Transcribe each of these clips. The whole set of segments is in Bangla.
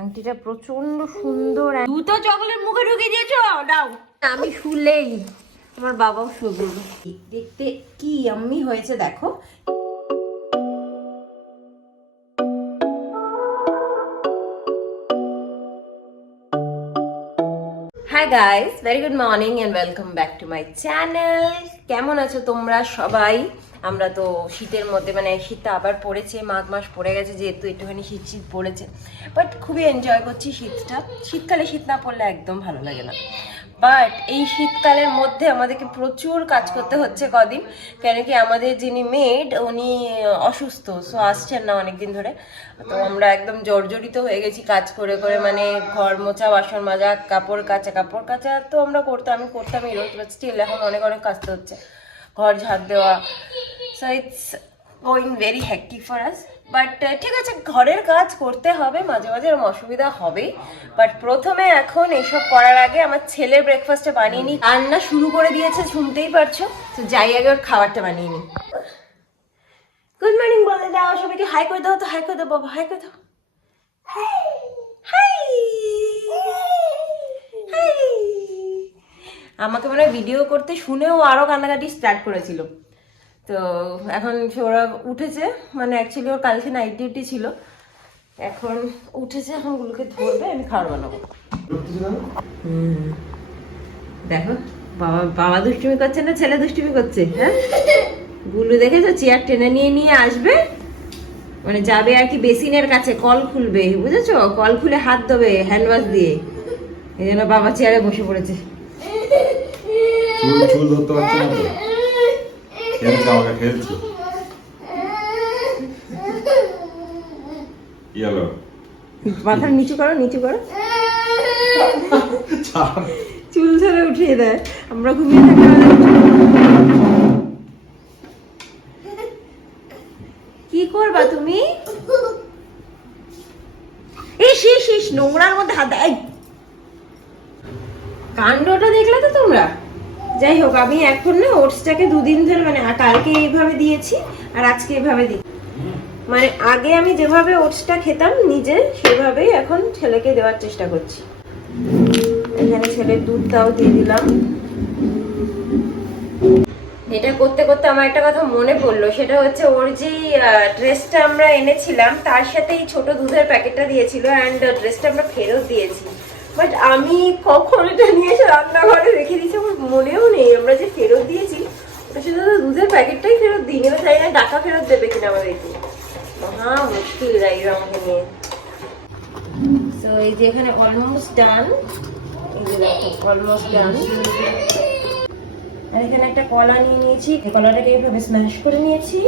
আংটিটা প্রচন্ড সুন্দর। দুটো চকলেট মুখে ঢুকিয়ে দিয়েছো, দাও। আমি শুলেই আমার বাবাও শুধু দেখতে কি আম্মি হয়েছে দেখো। Hi guys, very good morning and welcome back to my channel. কেমন আছো তোমরা সবাই? আমরা তো শীতের মধ্যে, মানে শীতটা আবার পড়েছে, মাঘ মাস পড়ে গেছে যেহেতু, একটুখানি শীত শীত পড়েছে, বাট খুবই এনজয় করছি শীতটা। শীতকালে শীত না পড়লে একদম ভালো লাগে না, বাট এই শীতকালের মধ্যে আমাদেরকে প্রচুর কাজ করতে হচ্ছে কদিন, কেন কি আমাদের যিনি মেড উনি অসুস্থ, সো আসছেন না অনেকদিন ধরে। তো আমরা একদম জর্জরিত হয়ে গেছি কাজ করে করে, মানে ঘর মোছা, বাসন মাজা, কাপড় কাচা তো আমরা আমি করতামই রোজ, বাট স্টিল এখন অনেক অনেক কাজতে হচ্ছে, ঘর ঝাড় দেওয়া। So it's going very hectic for us, but ঠিক আছে, ঘরের কাজ করতে হবে, মাঝে মাঝে এরকম অসুবিধা হবেই। বাট প্রথমে এখন এসব করার আগে আমার ছেলের ব্রেকফাস্টে বানিয়ে নিই। রান্না শুরু করে দিয়েছে, শুনতেই পারছো, তো যাই আগে ওর খাবারটা বানিয়ে নিই। গুড মর্নিং বলে দাও সবাইকে, হাই করে দাও, তো হাই করে দাও বাবা, হাই করে দাও। High high. আমাকে মনে হয় ভিডিও করতে শুনেও আরো কান্নাকাটি স্টার্ট করেছিল। তো এখন ওরা উঠেছে, মানে অ্যাকচুয়ালি ওর কালকে নাইট ডিউটি ছিল, এখন উঠেছে, এখন গুলোকে ধরবে, আমি খাবার বানাবো। দেখো বাবা, বাবা দুষ্টুমি করছে না ছেলে দুষ্টুমি করছে? হ্যাঁ, গুলু দেখেছো চেয়ার টেনে নিয়ে নিয়ে আসবে, মানে যাবে আর কি বেসিনের কাছে, কল খুলবে, বুঝেছো, কল খুলে হাত দেবে হ্যান্ড ওয়াশ দিয়ে, এই জন্য বাবা চেয়ারে বসে পড়েছে। চুল ধরতে পারছে না তো, খেলছে, আমাকে খেলছে। মাথা নিচু করো, নিচু করো, চুল ধরে উঠিয়ে দেয়, আমরা ঘুমিয়ে থাকলে। কি করবা তুমি? এই নোংরার মধ্যে হাত দেয়, কাণ্ডটা দেখলে তো তোমরা। যাই হোক, আমি এখন না ওটসটাকে দুদিন ধরে, মানে কালকে এইভাবে দিয়েছি আর আজকে এইভাবে দিই, মানে আগে আমি যেভাবে ওটসটা খেতাম নিজে, সেভাবেই এখন ছেলেকে দেওয়ার চেষ্টা করছি। এখানে ছেলের দুধটাও দিয়ে দিলাম। এটা করতে করতে আমার একটা কথা মনে পড়লো, সেটা হচ্ছে ওর যে ড্রেসটা আমরা এনেছিলাম তার সাথে এই ছোট দুধের প্যাকেটটা দিয়েছিল, অ্যান্ড ড্রেসটা আমরা ফেরত দিয়েছি, বাট আমি কখন এটা নিয়ে এসে রান্নাঘরে রেখে দিয়েছি আমার মনেও নেই আমরা যে ফেরত দিয়েছি। ওটা শুধু দুধের প্যাকেটটাই ফেরত দিই, এবার চাই না টাকা ফেরত দেবে কিনা আমাদেরকে, মহা মুশকিল রাইরা আমাকে নিয়ে। তো এই যে এখানে অলমোস্ট ডান, এই যে দেখো অলমোস্ট ডান। আর এখানে একটা কলা নিয়ে নিয়েছি, কলাটাকে এইভাবে স্ম্যাশ করে নিয়েছি।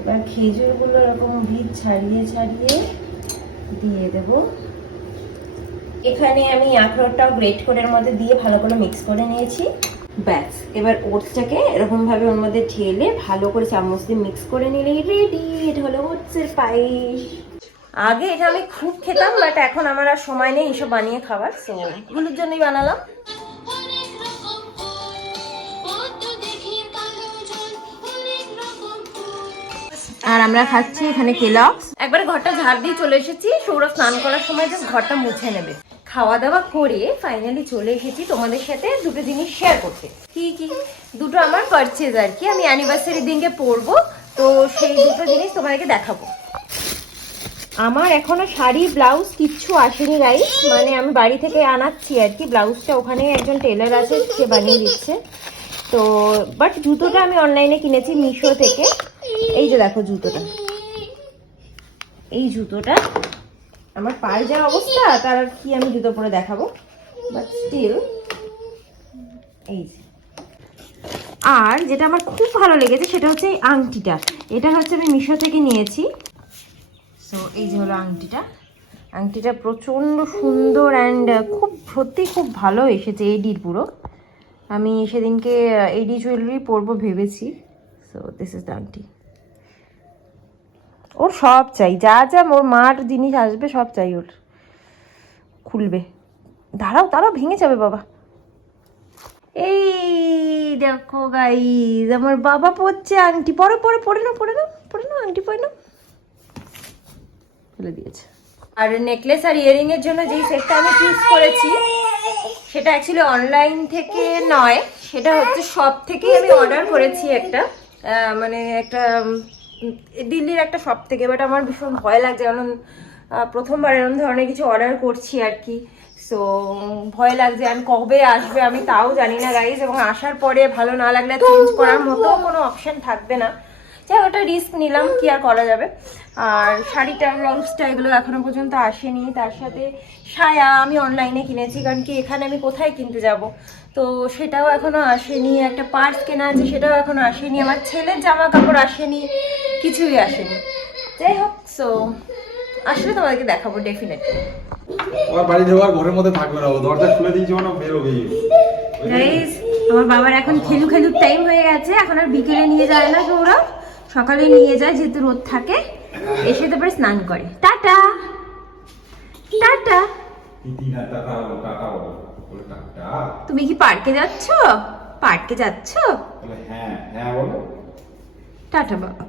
এবার খেজুরগুলো এরকম বীজ ছাড়িয়ে ছাড়িয়ে দিয়ে দেব। এখানে আমি আখরোটটাও গ্রেট করে এর মধ্যে দিয়ে ভালো করে মিক্স করে নিয়েছি। ব্যাস, এবার ওটসটাকে এরকম ভাবে ওর মধ্যে ঢেলে ভালো করে চামচ দিয়ে মিক্স করে নিলেই রেডি। এটা হলো ওটসের পায়েস। আগে এটা আমি খুব খেতাম, বাট এখন আমার আর সময় নেই এইসব বানিয়ে খাবার, সো এগুলোর জন্যই বানালাম। আর আমরা খাচ্ছি এখানে কেলগস। একবারে ঘরটা ঝাড় দিয়ে চলে এসেছি, সৌরভ স্নান করার সময় জাস্ট ঘরটা মুছে নেবে। খাওয়া দাওয়া করে ফাইনালি চলে এসেছি তোমাদের সাথে দুটো জিনিস শেয়ার করতে। কি কি? দুটো আমার পারচেজ আর কি, আমি অ্যানিভার্সারির দিনকে পরবো, তো সেই দুটো জিনিস তোমাদেরকে দেখাবো। আমার এখনো শাড়ি ব্লাউজ কিচ্ছু আসেনি গাইস, মানে আমি বাড়ি থেকে আনাচ্ছি আর কি, ব্লাউজটা ওখানে একজন টেলার আছে, সে বানিয়ে দিচ্ছে। তো বাট জুতোটা আমি অনলাইনে কিনেছি মিশো থেকে। এই যে দেখো জুতোটা, এই জুতোটা আমার পায়ে যা অবস্থা, তার আর কি আমি জুতো পরে দেখাবো, বাট স্টিল এই যে। আর যেটা আমার খুব ভালো লেগেছে সেটা হচ্ছে এই আংটিটা, এটা হচ্ছে আমি মিশো থেকে নিয়েছি। সো এই যে হলো আংটিটা, আংটিটা প্রচন্ড সুন্দর অ্যান্ড খুব সত্যি খুব ভালো এসেছে, এডির পুরো। আমি সেদিনকে এডি জুয়েলারি পরবো ভেবেছি। সো দিস ইজ দ্য আংটি। ওর সব চাই, যা যা ওর মার জিনিস আসবে সব চাই ওর। খুলবে, দাঁড়াও দাঁড়াও, ভেঙে যাবে বাবা। এই দেখো গাইস, আমার বাবা পরছে আংটি। পরে পরে পরে নাও, পরে নাও, পরে নাও, আংটি পরে নাও। খুলে দিয়েছে। আর নেকলেস আর ইয়ারিং এর জন্য যেই সেটটা আমি চুজ করেছি সেটা অ্যাকচুয়ালি অনলাইন থেকে নয়, সেটা হচ্ছে শপ থেকেই আমি অর্ডার করেছি একটা মানে একটা দিল্লির একটা শপ থেকে। বাট আমার ভীষণ ভয় লাগছে, কারণ প্রথমবার এরকম ধরনের কিছু অর্ডার করছি আর কি। সো ভয় লাগছে, আর কবে আসবে আমি তাও জানি না গাইজ, এবং আসার পরে ভালো না লাগলে চেঞ্জ করার মতো কোনো অপশন থাকবে না। যাই ওটা রিস্ক নিলাম, কি আর করা যাবে। আর শাড়িটা ব্লাউজটা এগুলো এখনো পর্যন্ত আসেনি। তার সাথে সায়া আমি অনলাইনে কিনেছি, কারণ কি এখানে আমি কোথায় কিনতে যাব, তো সেটাও এখনো আসেনি। একটা পার্স কেনা আছে, সেটাও এখনো আসেনি। আমার ছেলের জামা কাপড় আসেনি, কিছুই আসেনি। যাই হোক, সো আসলে তোমাদেরকে দেখাবো ডেফিনেটলি। ওর বাড়ি যাওয়ার ঘরের মধ্যে থাকবে না, ও দরজা খুলে দিয়েছি মানে বেরোবে। গাইস আমার বাবার এখন খেলুর টাইম হয়ে গেছে, এখন আর বিকেলে নিয়ে যায় না সৌরভ, সকালে নিয়ে যায় যেহেতু রোদ থাকে। এসে তারপরে স্নান করে। Tata tata. তুমি কি পার্কে যাচ্ছ? পার্কে যাচ্ছ? হ্যাঁ হ্যাঁ বলো। টাটা বাবা,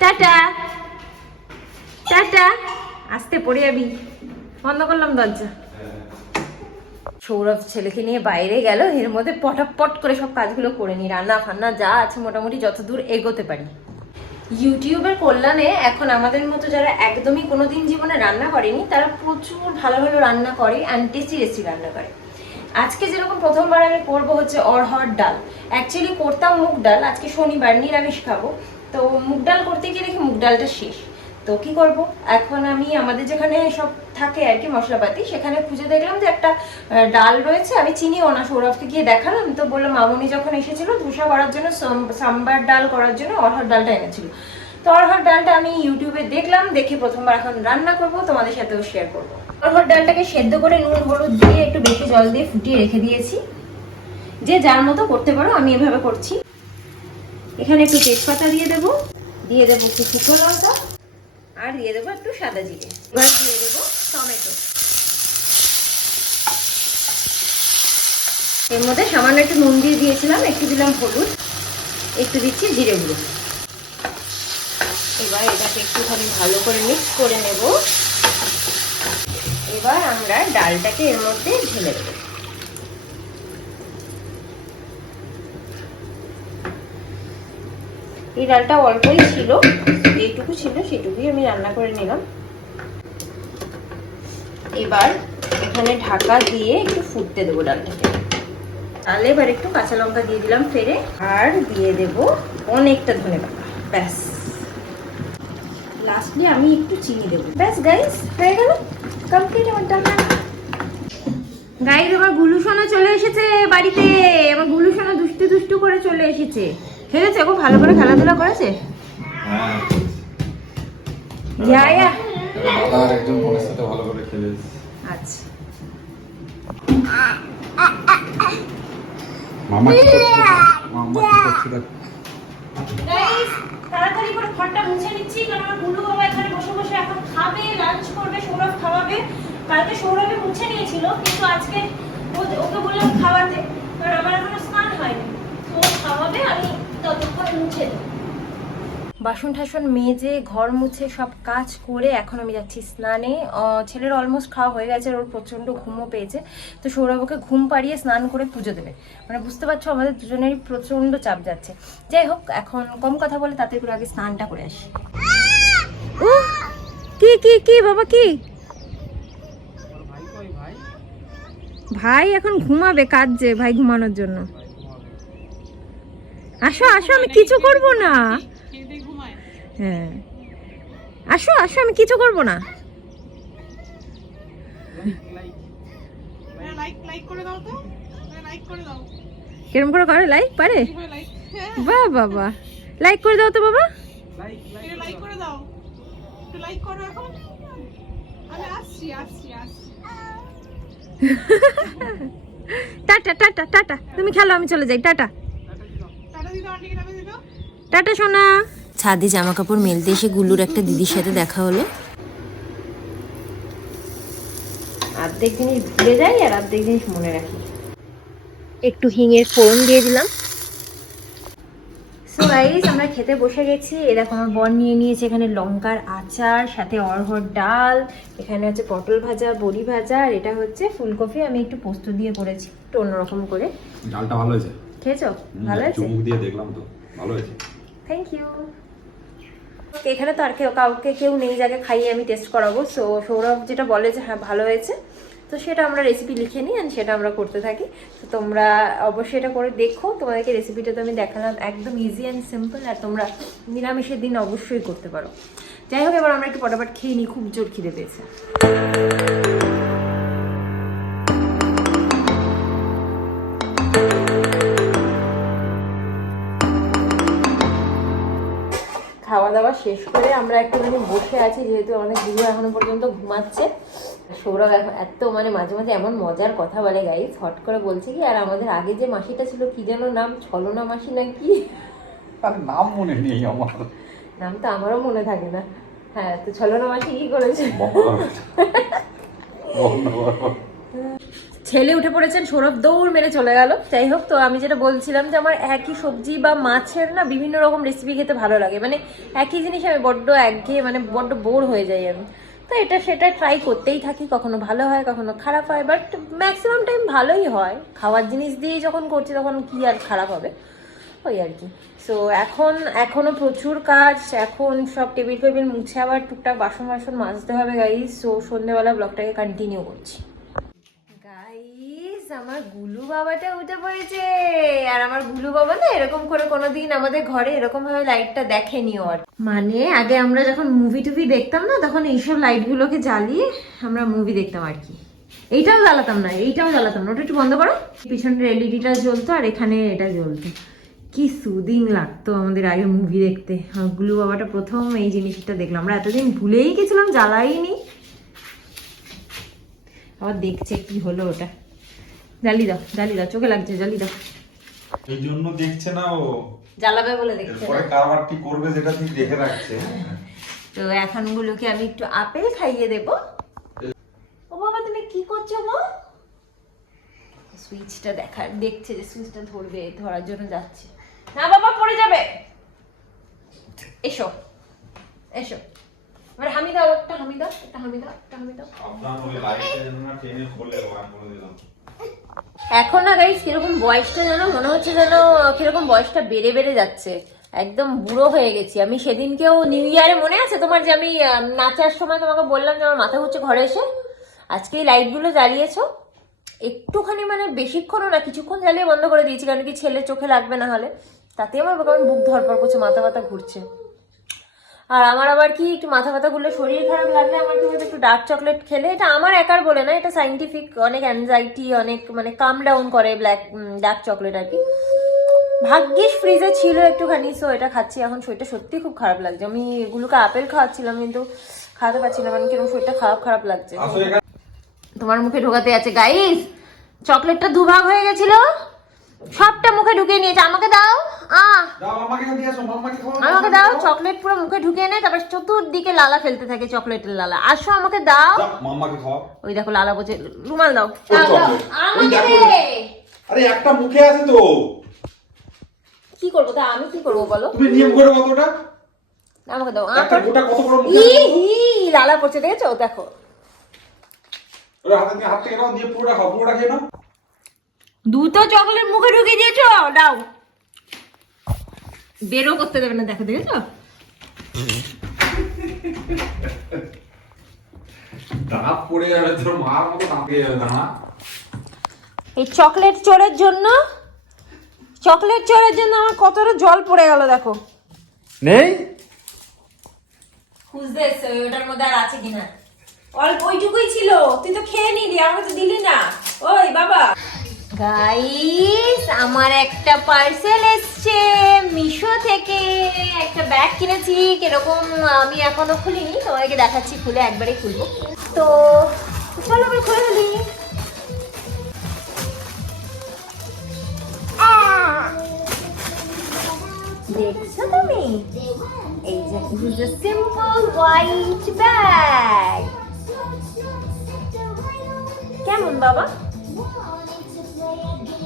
টাটা টাটা। আসতে পড়ে যাবি, বন্ধ করলাম দরজা। সৌরভ ছেলেকে নিয়ে বাইরে গেল, এর মধ্যে পটাপট করে সব কাজগুলো করে নি, রান্না ফান্না যা আছে মোটামুটি যতদূর এগোতে পারি। ইউটিউবের কল্যাণে এখন আমাদের মতো যারা একদমই কোনোদিন জীবনে রান্না করেনি, তারা প্রচুর ভালো ভালো রান্না করে অ্যান্ড টেস্টি টেস্টি রান্না করে। আজকে যেরকম প্রথমবার আমি করবো হচ্ছে অরহর ডাল। অ্যাকচুয়ালি করতাম মুগ ডাল, আজকে শনিবার নিরামিষ খাবো, তো মুগ ডাল করতে গিয়ে দেখি মুগ ডালটা শেষ। তো কি করব, এখন আমি আমাদের যেখানে সব থাকে আর কি মশলাপাতি, সেখানে খুঁজে দেখলাম যে একটা ডাল রয়েছে। আমি চিনিও না, সৌরভকে গিয়ে দেখালাম, তো বললাম মামুনি যখন এসেছিল ধোসা করার জন্য, সাম্বার ডাল করার জন্য অরহর ডালটা এনেছিল। তো অরহর ডালটা আমি ইউটিউবে দেখলাম, দেখে প্রথমবার এখন রান্না করব, তোমাদের সাথেও শেয়ার করব। অরহর ডালটাকে সেদ্ধ করে নুন হলুদ দিয়ে একটু বেশি জল দিয়ে ফুটিয়ে রেখে দিয়েছি। যে যার মতো করতে পারো, আমি এভাবে করছি। এখানে একটু তেজপাতা দিয়ে দেবো একটু শুকনো লঙ্কা, আর দিয়ে দেবো একটু সাদা জিরে। এবার দিয়ে দেবো টমেটো। এর মধ্যে সামান্য একটু নুন দিয়ে দিয়েছিলাম, একটু দিলাম হলুদ, একটু দিচ্ছি জিরে গুঁড়ো। এবার এটাকে একটুখানি ভালো করে মিক্স করে নেব। এবার আমরা ডালটাকে এর মধ্যে ঢেলে দেবো। এই ডালটা অল্পই ছিল, যেটুকু ছিল সেটুকুই আমি রান্না করে নিলাম। এবার এখানে ঢাকা দিয়ে একটু ফুটতে দেবো ডালটাকে। তাহলে এবার একটু কাঁচা লঙ্কা দিয়ে দিলাম ফেরে, আর দিয়ে দেব অনেকটা ধনেপাতা। ব্যাস, লাস্টলি আমি একটু চিনি দেবো। ব্যাস গাইস, হয়ে গেল কমপ্লিট আমার ডাল। গাইস আমার গুলু সোনা চলে এসেছে বাড়িতে। আমার গুলু সোনা দুষ্টু দুষ্টু করে চলে এসেছে। খেলেছে গো, ভালো করে খেলাধুলা করেছে। হ্যাঁ দাদার একজন বোনের সাথে ভালো করে খেলেছে। আচ্ছা মামা কি করছে? মামা কি করছে দেখ। গাইস তাড়াতাড়ি করে ঘরটা মুছে নিচ্ছি, কারণ আমার গুলু বাবা এখানে বসে বসে এখন খাবে, লাঞ্চ করবে, সৌরভ খাওয়াবে। কালকে সৌরভে মুছে নিয়েছিল, কিন্তু আজকে ওকে বললাম খাওয়াতে, কারণ আমার এখনো স্নান হয়নি। তো খাওয়াবে, আমি ততক্ষণ মুছে দেব। বাসন টাসন মেজে ঘর মুছে সব কাজ করে এখন আমি যাচ্ছি স্নানে। ছেলের অলমোস্ট খাওয়া হয়ে গেছে, ওর প্রচণ্ড ঘুমও পেয়েছে। তো সৌরভকে ঘুম পাড়িয়ে স্নান করে পুজো দেবে। মানে বুঝতে পারছো আমাদের দুজনেরই প্রচণ্ড চাপ যাচ্ছে। যাই হোক, এখন কম কথা বলে তাতে করে আগে স্নানটা করে আসি। কি কি কি বাবা, কি ভাই এখন ঘুমাবে, কাঁদছে ভাই ঘুমানোর জন্য। আসো আসো, আমি কিছু করব না। হ্যাঁ আসো আসো, আমি কিছু করবো না। কিরম করে করে লাইক পারে? বাহ বাবা, লাইক করে দাও তো বাবা। টাটা টাটা টাটা, তুমি খেলো, আমি চলে যাই। টাটা টাটা সোনা। ছাদে জামা কাপড় মেলতে এসে গুল্লুর একটা দিদির সাথে দেখা হলো। অর্ধেক জিনিস ভুলে যাই আর অর্ধেক জিনিস মনে রাখি। একটু হিঙের ফোড়ন দিয়ে দিলাম, সো গাইস আমরা খেতে বসে গেছি। এই দেখো আমার বর নিয়ে নিয়েছে এখানে লঙ্কার আচার, সাথে অরহর ডাল, এখানে হচ্ছে পটল ভাজা, বড়ি ভাজা, আর এটা হচ্ছে ফুলকপি। আমি একটু পোস্ত দিয়ে করেছি, একটু অন্যরকম করে। ডালটা ভালো হয়েছে। খেয়েছো? ভালো হয়েছে? চুমুক দিয়ে দেখলাম তো, ভালো হয়েছে। Thank you. এখানে তো আর কাউকে কেউ নেই যাকে খাইয়ে আমি টেস্ট করাবো। সো সৌরভ যেটা বলে যে হ্যাঁ ভালো হয়েছে, তো সেটা আমরা রেসিপি লিখে নিই অ্যান্ড সেটা আমরা করতে থাকি। তো তোমরা অবশ্যই এটা করে দেখো। তোমাদেরকে রেসিপিটা তো আমি দেখালাম, একদম ইজি অ্যান্ড সিম্পল, আর তোমরা নিরামিষের দিন অবশ্যই করতে পারো। যাই হোক, এবার আমরা একটু পটাপট খেয়ে নিই, খুব জোর খিদে পেয়েছে। খাওয়া দাওয়া শেষ করে আমরা একটুখানি বসে আছি, যেহেতু আমাদের গুরু এখনো পর্যন্ত ঘুমাচ্ছে। সৌরভ এখন এত মানে মাঝে মাঝে এমন মজার কথা বলে গাইস, হট করে বলছে কি, আর আমাদের আগে যে মাসিটা ছিল কি যেন নাম, ছলনা মাসি নাকি, তার নাম মনে নেই আমার। নাম তো আমারও মনে থাকে না। হ্যাঁ, তো ছলনা মাসি কি করেছে, ছেলে উঠে পড়েছেন, সৌরভ দৌড় মেরে চলে গেল। যাই হোক, তো আমি যেটা বলছিলাম যে আমার একই সবজি বা মাছের না বিভিন্ন রকম রেসিপি খেতে ভালো লাগে, মানে একই জিনিস আমি বড্ড একঘেয়ে মানে বড্ড বোর হয়ে যাই আমি। তো এটা সেটা ট্রাই করতেই থাকি, কখনো ভালো হয় কখনো খারাপ হয়, বাট ম্যাক্সিমাম টাইম ভালোই হয়। খাওয়ার জিনিস দিয়েই যখন করছি তখন কি আর খারাপ হবে, ওই আর কি। সো এখনো প্রচুর কাজ, এখন সব টেবিল ফেবিল মুছে আবার টুকটাক বাসন বাসন মাজতে হবে গাইস। সো সন্ধ্যেবেলা ব্লগটাকে কন্টিনিউ করছি। গাইস, আমার গুলু বাবাটা উঠে পড়েছে, আর আমার গুলু বাবা না এরকম করে কোনোদিন আমাদের ঘরে এরকম ভাবে লাইটটা দেখেনিও। আর মানে আগে আমরা যখন মুভি টুভি দেখতাম না, তখন এইসব লাইট গুলোকে জ্বালিয়ে আমরা মুভি দেখতাম আর কি। এইটাও জ্বালাতাম না, ওটা একটু বন্ধ করো। পিছনের এলইডিটা জ্বলতো আর এখানে এটা জ্বলতো, কি সুদিং লাগতো আমাদের আগে মুভি দেখতে। গুলু বাবাটা প্রথম এই জিনিসটা দেখলাম, আমরা এতদিন ভুলেই গেছিলাম, জ্বালাইনি। আবার দেখছে কি হলো ওটা, জ্বালিয়ে দাও, চোখে লাগছে, জ্বালিয়ে দাও। এই জন্য দেখছে না ও, জ্বালাবে বলে দেখছে পরে না। কারবারটি করবে যেটা ঠিক দেখে রাখছে। তো এখন গুলোকে আমি একটু আপেল খাইয়ে দেবো। ও বাবা, তুমি কি করছো গো? সুইচটা দেখছে যে সুইচটা ধরার জন্য যাচ্ছে। না বাবা, পড়ে যাবে। এসো এবার হামি দাও, একটা হামি দাও। আপনার ওই লাইটটা যেন না টেনে খোলে, আমি বলে দিলাম। এখন না গাইস, কিরকম বয়সটা যেন মনে হচ্ছে যেন কিরকম বয়সটা বেড়ে যাচ্ছে, একদম বুড়ো হয়ে গেছি আমি। সেদিনকেও নিউ ইয়ারে মনে আছে তোমার, যে আমি নাচার সময় তোমাকে বললাম যে আমার মাথা ঘুরছে ঘরে এসে, আজকে এই লাইটগুলো জ্বালিয়েছো একটুখানি, মানে বেশিক্ষণও না, কিছুক্ষণ জ্বালিয়ে বন্ধ করে দিয়েছি, কারণ কি ছেলে চোখে লাগবে না হলে। তাতে আমার বুক ধরপড় করছে, মাথা ব্যথা ঘুরছে। আর আমার আবার কি, একটু মাথা ব্যথা ঘুরলে, শরীর খারাপ লাগলে আমার কি বলতো, একটু ডার্ক চকলেট খেলে, এটা আমার একার বলে না, এটা সাইন্টিফিক, অনেক অ্যাংজাইটি অনেক মানে কাম ডাউন করে ডার্ক চকলেট আর কি। ভাগ্যিস ফ্রিজে ছিল একটুখানি, সো এটা খাচ্ছি এখন। শরীরটা সত্যি খুব খারাপ লাগছে, আমি এগুলোকে আপেল খাওয়াচ্ছিলাম কিন্তু খাওয়াতে পারছিলাম, মানে কিরকম শরীরটা খারাপ লাগছে। তোমার মুখে ঢোকাতে আছে গাইস, চকলেটটা দুভাগ হয়ে গেছিল, সবটা মুখে ঢুকিয়ে নিয়েছে। আমাকে দাও, আমাকে দাও, চকলেট পুরো মুখে ঢুকিয়ে নেয়, তারপর চতুর্দিকে লালা ফেলতে থাকে, চকলেটের লালা। আসো আমাকে দাও। ওই দেখো লালা বলছে, রুমাল দাও। আরে একটা মুখে আছে তো, কি করবো তা, আমি কি করবো বলো, তুমি নিয়ম করে কতটা, আমাকে দাও। গোটা কত বড় মুখে লালা পড়ছে, দেখেছো? দেখো, হাত থেকে নাও, দিয়ে পুরোটা খাও, পুরোটা খেয়ে নাও। দুটো চকলেট মুখে ঢুকিয়ে দিয়েছো, দাও। বেরো করতে দেবে না, দেখো, দেখেছো? দাঁত পড়ে যাবে, তোর মার মতো দাঁত পেয়ে যাবে না। এই চকলেট চোরের জন্য আমার কতটা জল পড়ে গেল, দেখো। নেই খুঁজতে এসছে ওটার মধ্যে আর আছে কিনা, অল্প ওইটুকুই ছিল, তুই তো খেয়ে নিলি, আমাকে তো দিলি না। ওই বাবা, গাইস আমার একটা পার্সেল এসছে মিশো থেকে, একটা ব্যাগ কিনেছি, কিরকম আমি এখনো খুলিনি, তোমাদেরকে দেখাচ্ছি খুলে, একবারে খুলবো। তো চলো আমি খুলে ফেলি। দেখছো তুমি, এই যে this is a simple white bag. কেমন বাবা,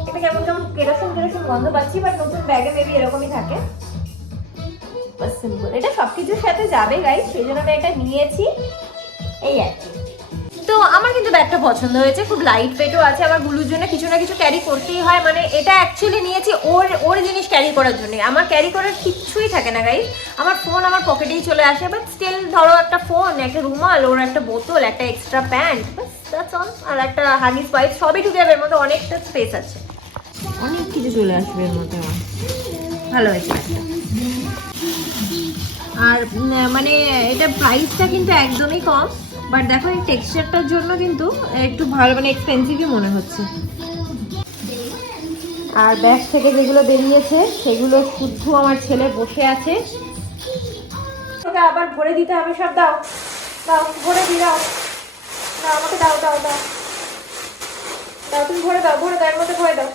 এটা কেমন কেরোসিন গন্ধ পাচ্ছি, বাট নতুন ব্যাগে মেবি এরকমই থাকে। সিম্পল, এটা সবকিছুর সাথে যাবে গাইস, সেই জন্য আমি এটা নিয়েছি। এই আর কি। তো আমার কিন্তু ব্যাগটা পছন্দ হয়েছে, খুব লাইট ওয়েটও আছে। আমার গুলুর জন্য কিছু না কিছু ক্যারি করতেই হয়, মানে এটা অ্যাকচুয়ালি নিয়েছি ওর জিনিস ক্যারি করার জন্য। আমার ক্যারি করার কিচ্ছুই থাকে না গাইস, আমার ফোন আমার পকেটেই চলে আসে, বাট স্টিল ধরো একটা ফোন, একটা রুমাল, ওর একটা বোতল, একটা এক্সট্রা প্যান্ট, আর একটা হাগিস পাইপ, সবই ঢুকে যাবে। এর মধ্যে অনেকটা স্পেস আছে, অনেক কিছু চলে আসবে এর মধ্যে। আমার ভালো হয়েছে। আর মানে এটা প্রাইসটা কিন্তু একদমই কম, বাট দেখো এই টেক্সচারটার জন্য কিন্তু একটু ভালো, মানে এক্সপেন্সিভই মনে হচ্ছে। আর ব্যাগ থেকে যেগুলো বেরিয়েছে সেগুলো শুদ্ধ আমার ছেলে বসে আছে, ওকে আবার ভরে দিতে হবে সব। দাও দাও, ভরে দি, দাও দাও আমাকে, দাও দাও দাও দাও, তুমি ভরে দাও, ভরে দাও, এর মধ্যে ভরে দাও,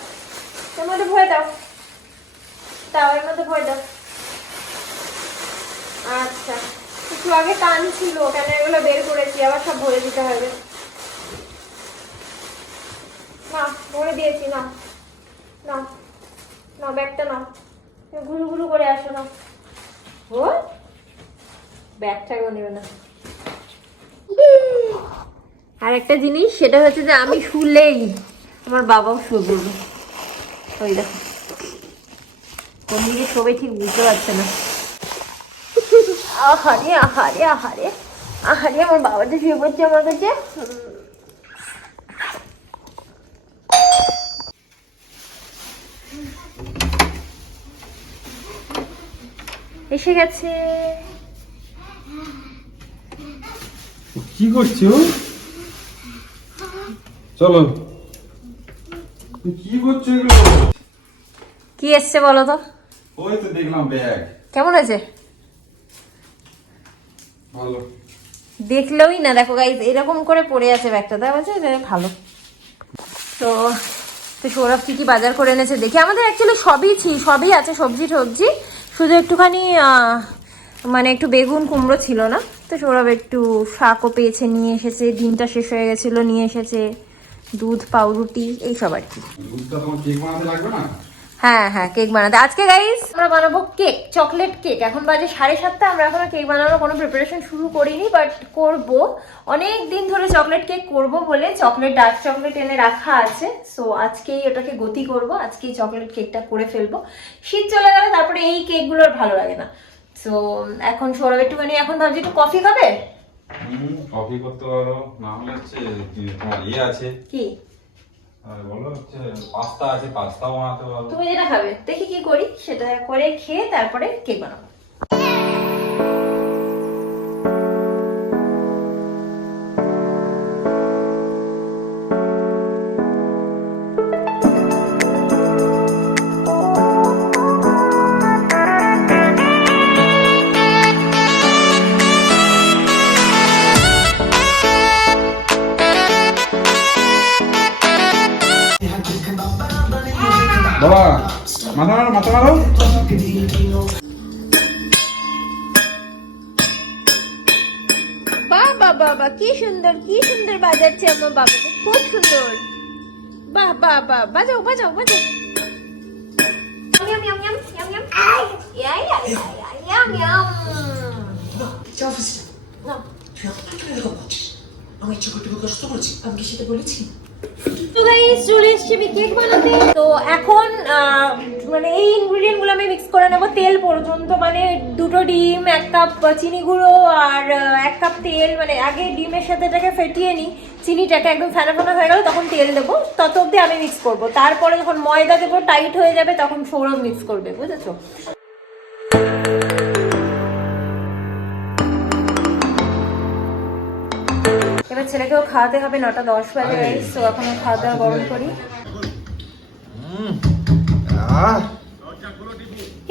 এর মধ্যে ভরে দাও, দাও এর মধ্যে ভরে দাও। আচ্ছা, একটু আগে টান ছিল, কেন এগুলো বের করেছি, আবার সব ভরে দিতে হবে। না ভরে দিয়েছি, না না না, ব্যাগটা নাও, ঘুরু ঘুরু করে আসো না। ও ব্যাগটাকেও নেবে না। আর একটা জিনিস, সেটা হচ্ছে যে আমি শুলেই আমার বাবাও শুয়ে পড়বে। ওই দেখো কোন দিকে শোবে ঠিক বুঝতে পারছে না। আহারে আহারে আহারে আহারে, আমার বাবা তো শুয়ে পড়ছে আমার কাছে। এসে গেছে। কি করছো? চলো, কি করছো এগুলো? কি এসছে বলো তো? ওই তো দেখলাম ব্যাগ। কেমন আছে? ভালো। দেখলেই না, দেখো গাইস এরকম করে পড়ে আছে ব্যাগটা, তাই বলছে ভালো। তো তো সৌরভ কি কি বাজার করে এনেছে দেখি। আমাদের অ্যাকচুয়ালি সবই আছে, সবজি টবজি, শুধু একটুখানি মানে একটু বেগুন কুমড়ো ছিল না। তো সৌরভ একটু শাকও পেয়েছে, নিয়ে এসেছে। ডিমটা শেষ হয়ে গেছিলো, নিয়ে এসেছে। দুধ, পাউরুটি, এইসব আর কি। দুধটা তোমার কেক বানাতে লাগবে না? হ্যাঁ হ্যাঁ, কেক বানাতে আজকে গাইস আমরা বানাবো কেক, চকলেট কেক। এখন বাজে 7:30। আমরা এখনো কেক বানানোর কোনো প্রিপারেশন শুরু করিনি, বাট করব। অনেক দিন ধরে চকলেট কেক করব বলে চকলেট, ডার্ক চকলেট এনে রাখা আছে। সো আজকেই ওটাকে গতি করব, আজকেই চকলেট কেকটা করে ফেলবো। শীত চলে গেলে তারপরে এই কেকগুলো আর ভালো লাগে না। সো এখন সৌরভ একটুখানি, এখন ভাবছি একটু কফি খাবে। কফি করতে পারো, না হলে হচ্ছে তোমার ইয়ে আছে কি বলো, হচ্ছে পাস্তা আছে, পাস্তাও বানাতে পারো। তুমি যেটা খাবে, দেখি কি করি, সেটা করে খেয়ে তারপরে কেক বানাবো। বাবা মাথা মারো, মাথা মারো। বাবা বাবা, কি সুন্দর বাজাচ্ছে আমার বাবাকে, খুব সুন্দর। বাহ বাহ বাহ, বাজাও বাজাও বাজাও। ইয়াম ইয়াম ইয়াম ইয়াম ইয়াম ইয়া ইয়া ইয়া ইয়াম ইয়াম। না তুই এখন কেন এরকম করছিস? আমার ইচ্ছা করতে কষ্ট করেছি, আমি কি সেটা বলেছি? তো গাইস চলে এসেছি কেক বানাতে। তো এখন মানে এই ইনগ্রেডিয়েন্ট গুলো আমি মিক্স করে নেবো তেল পর্যন্ত, মানে 2টো ডিম, 1 কাপ চিনি গুঁড়ো আর 1 কাপ তেল। মানে আগে ডিমের সাথে এটাকে ফেটিয়ে নিই, চিনিটাকে একদম ফেনা ফেনা হয়ে গেল তখন তেল দেবো, তত অব্দি আমি মিক্স করবো। তারপরে যখন ময়দা দেবো, টাইট হয়ে যাবে, তখন সৌরভ মিক্স করবে, বুঝেছো? এবার ছেলেকেও খাওয়াতে হবে, 9:10 বাজে। তো এখন খাওয়া দাওয়া গরম করি।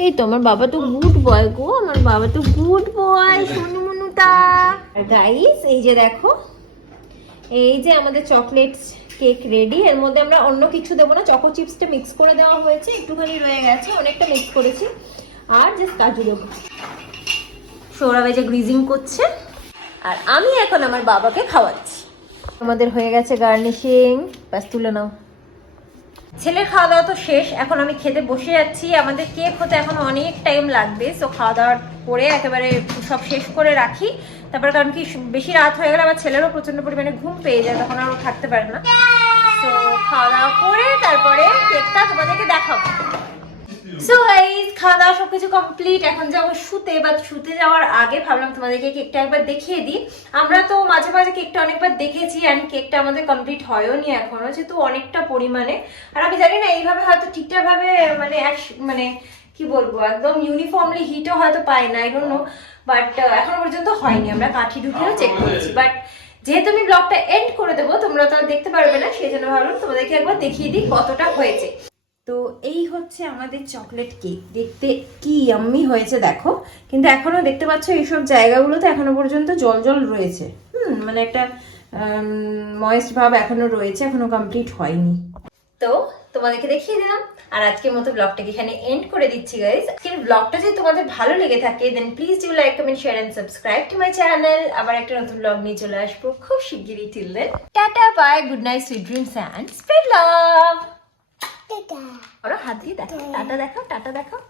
এই তো আমার বাবা তো গুড বয় গো, আমার বাবা তো গুড বয়, সোনু মনুটা। গাইস এই যে দেখো, এই যে আমাদের চকলেট কেক রেডি। এর মধ্যে আমরা অন্য কিছু দেবো না, চকো চিপসটা মিক্স করে দেওয়া হয়েছে, একটুখানি রয়ে গেছে, অনেকটা মিক্স করেছি। আর জাস্ট কাজু দেবো। সৌরভ এই যে গ্রিজিং করছে, আর আমি এখন আমার বাবাকে খাওয়াচ্ছি। আমাদের হয়ে গেছে গার্নিশিং, ব্যাস তুলে নাও। ছেলের খাওয়া দাওয়া তো শেষ, এখন আমি খেতে বসে যাচ্ছি। আমাদের কেক হতে এখন অনেক টাইম লাগবে, সো খাওয়া দাওয়া করে একেবারে সব শেষ করে রাখি। তারপর কারণ কি বেশি রাত হয়ে গেলে আমার ছেলেরও প্রচন্ড পরিমাণে ঘুম পেয়ে যায়, তখন আর ও থাকতে পারে না। তো খাওয়া দাওয়া করে তারপরে কেকটা তোমাদেরকে দেখাবো। সো গাইস, খাওয়া দাওয়া সবকিছু কমপ্লিট, এখন যাবো শুতে। বা শুতে যাওয়ার আগে ভাবলাম তোমাদেরকে কেকটা একবার দেখিয়ে দিই। আমরা তো মাঝে মাঝে কেকটা অনেকবার দেখেছি, অ্যান্ড কেকটা আমাদের কমপ্লিট হয়ও নি এখনো, যেহেতু অনেকটা পরিমাণে। আর আমি জানি না এইভাবে হয়তো ঠিকঠাক ভাবে মানে কি বলবো, একদম ইউনিফর্মলি হিটও হয়তো পায় না, আই ডোন্ট নো। বাট এখনো পর্যন্ত হয়নি, আমরা কাঠি ঢুকেও চেক করেছি। বাট যেহেতু আমি ব্লগটা এন্ড করে দেবো, তোমরা তো আর দেখতে পারবে না, সেই জন্য ভাবলাম তোমাদেরকে একবার দেখিয়ে দিই কতটা হয়েছে। তো এই হচ্ছে আমাদের চকলেট কেক, দেখতে কি ইয়াম্মি হয়েছে দেখো। কিন্তু এখনো দেখতে পাচ্ছ এইসব জায়গাগুলোতে এখনো পর্যন্ত জল জল রয়েছে, মানে একটা ময়েস্ট ভাব এখনো রয়েছে, এখনো কমপ্লিট হয়নি। তো তোমাদেরকে দেখিয়ে দিলাম, আর আজকের মতো ব্লগটাকে এখানে এন্ড করে দিচ্ছি গাইস। আজকের ব্লগটা যদি তোমাদের ভালো লেগে থাকে then please do like, comment, share and subscribe to my channel. আবার একটা নতুন ব্লগ নিয়ে চলে আসবো খুব শিগগিরই। Till then tata, bye, good night, sweet dreams and spread love. ওরা হাত দিয়ে দেখো, টাটা দেখাও, টাটা দেখাও।